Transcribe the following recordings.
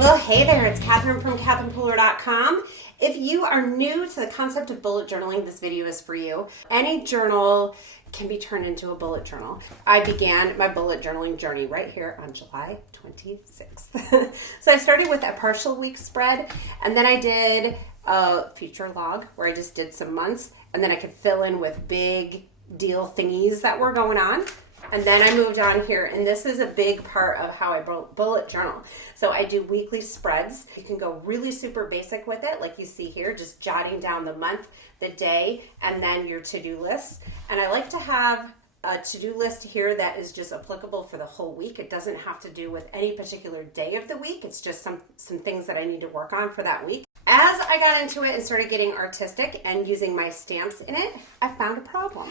Well, hey there, it's Catherine from CatherinePooler.com. If you are new to the concept of bullet journaling, this video is for you. Any journal can be turned into a bullet journal. I began my bullet journaling journey right here on July 26th. So I started with a partial week spread, and then I did a future log where I just did some months, and then I could fill in with big deal thingies that were going on. And then I moved on here, and this is a big part of how I bullet journal. So I do weekly spreads. You can go really super basic with it, like you see here, just jotting down the month, the day, and then your to-do list. And I like to have a to-do list here that is just applicable for the whole week. It doesn't have to do with any particular day of the week. It's just some things that I need to work on for that week. As I got into it and started getting artistic and using my stamps in it, I found a problem,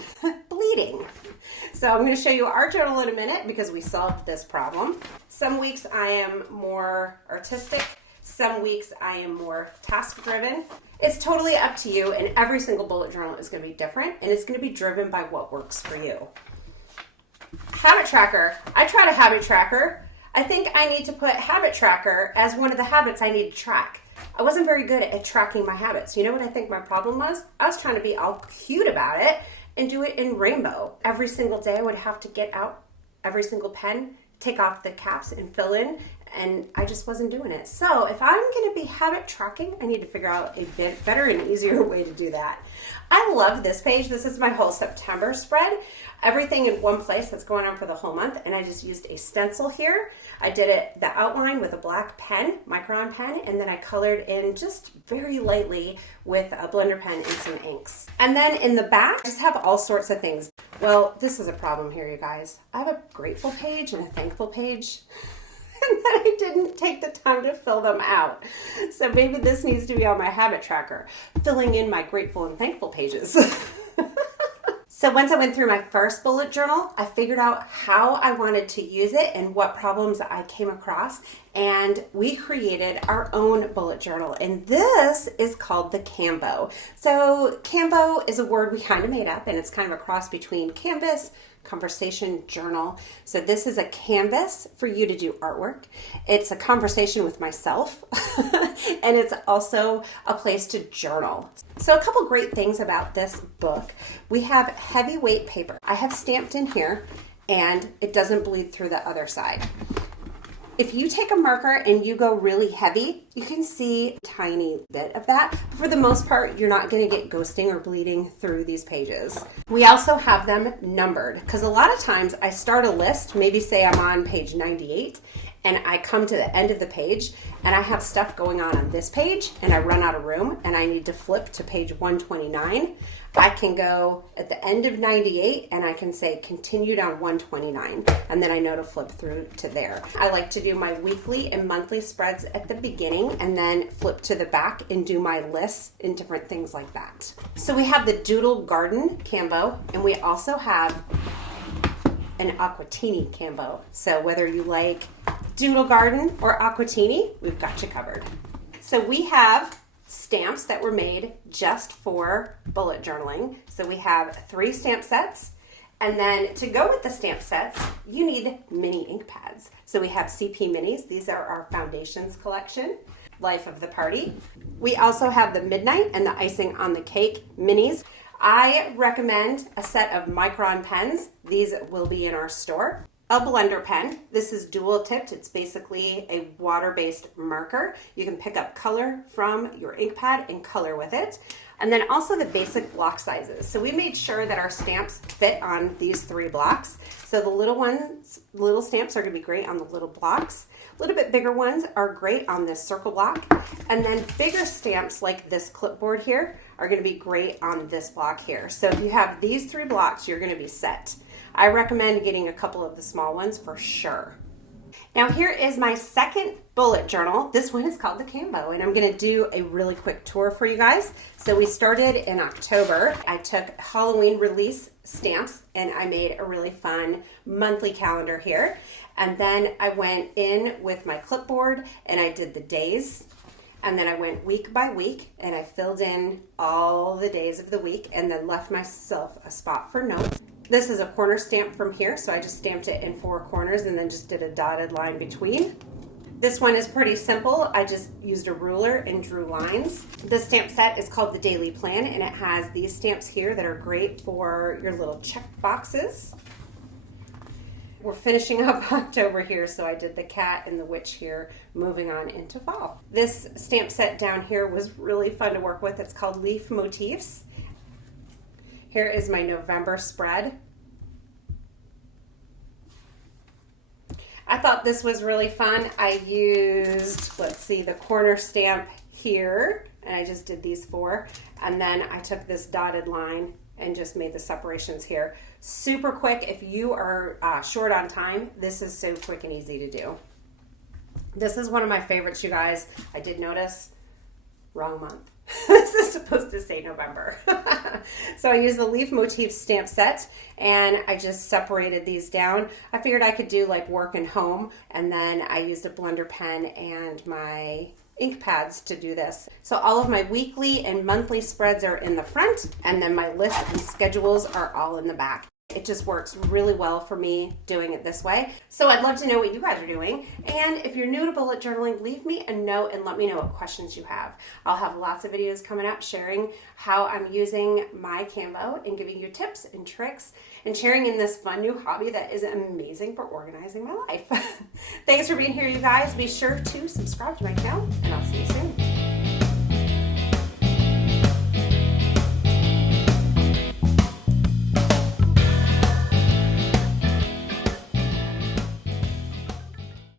bleeding. So I'm going to show you our journal in a minute because we solved this problem. Some weeks I am more artistic. Some weeks I am more task-driven. It's totally up to you, and every single bullet journal is going to be different, and it's going to be driven by what works for you. Habit tracker. I tried a habit tracker. I think I need to put habit tracker as one of the habits I need to track. I wasn't very good at tracking my habits. You know what I think my problem was? I was trying to be all cute about it and do it in rainbow. Every single day I would have to get out every single pen, take off the caps and fill in, and I just wasn't doing it. So if I'm going to be habit tracking, I need to figure out a bit better and easier way to do that. I love this page. This is my whole September spread. Everything in one place that's going on for the whole month, and I just used a stencil here. I did the outline with a black pen, micron pen, and then I colored in just very lightly with a blender pen and some inks. And then in the back, I just have all sorts of things. Well, this is a problem here, you guys. I have a grateful page and a thankful page, and then I didn't take the time to fill them out. So maybe this needs to be on my habit tracker, filling in my grateful and thankful pages. So once I went through my first bullet journal, I figured out how I wanted to use it and what problems I came across, and we created our own bullet journal, and this is called the Canvo. So Canvo is a word we kind of made up, and it's kind of a cross between canvas, conversation, journal. So this is a canvas for you to do artwork. It's a conversation with myself, and it's also a place to journal. So a couple great things about this book. We have heavyweight paper. I have stamped in here, and it doesn't bleed through the other side. If you take a marker and you go really heavy, you can see a tiny bit of that. But for the most part, you're not going to get ghosting or bleeding through these pages. We also have them numbered because a lot of times I start a list, maybe say I'm on page 98, and I come to the end of the page and I have stuff going on this page and I run out of room and I need to flip to page 129. I can go at the end of 98 and I can say continued on 129, and then I know to flip through to there. I like to do my weekly and monthly spreads at the beginning and then flip to the back and do my lists and different things like that. So we have the Doodle Garden Canvo, and we also have an Aquatini Canvo. So whether you like Doodle Garden or Aquatini, we've got you covered. So we have stamps that were made just for bullet journaling. So we have 3 stamp sets, and then to go with the stamp sets, you need mini ink pads. So we have CP Minis. These are our Foundations collection. Life of the Party. We also have the Midnight and the Icing on the Cake Minis. I recommend a set of micron pens. These will be in our store. A blender pen. This is dual tipped. It's basically a water-based marker. You can pick up color from your ink pad and color with it. And then also the basic block sizes. So we made sure that our stamps fit on these 3 blocks. So the little stamps are gonna be great on the little blocks. A little bit bigger ones are great on this circle block. And then bigger stamps like this clipboard here are gonna be great on this block here. So if you have these 3 blocks, you're gonna be set. I recommend getting a couple of the small ones for sure. Now here is my second bullet journal. This one is called the Canvo, and I'm gonna do a really quick tour for you guys. So we started in October. I took Halloween release stamps and I made a really fun monthly calendar here. And then I went in with my clipboard and I did the days. And then I went week by week and I filled in all the days of the week and then left myself a spot for notes. This is a corner stamp from here, so I just stamped it in 4 corners and then just did a dotted line between. This one is pretty simple. I just used a ruler and drew lines. This stamp set is called the Daily Plan, and it has these stamps here that are great for your little check boxes. We're finishing up October here, so I did the cat and the witch here, moving on into fall. This stamp set down here was really fun to work with. It's called Leaf Motifs. Here is my November spread. I thought this was really fun. I used, let's see, the corner stamp here, and I just did these four, and then I took this dotted line and just made the separations here. Super quick. If you are short on time, this is so quick and easy to do. This is one of my favorites, you guys. I did notice, wrong month. This is supposed to say November. So I used the Leaf Motifs stamp set, and I just separated these down. I figured I could do like work and home, and then I used a blender pen and my ink pads to do this. So all of my weekly and monthly spreads are in the front, and then my lists and schedules are all in the back. It just works really well for me doing it this way. So I'd love to know what you guys are doing. And if you're new to bullet journaling, leave me a note and let me know what questions you have. I'll have lots of videos coming up sharing how I'm using my Canvo and giving you tips and tricks and sharing in this fun new hobby that is amazing for organizing my life. Thanks for being here, you guys. Be sure to subscribe to my channel, and I'll see you soon.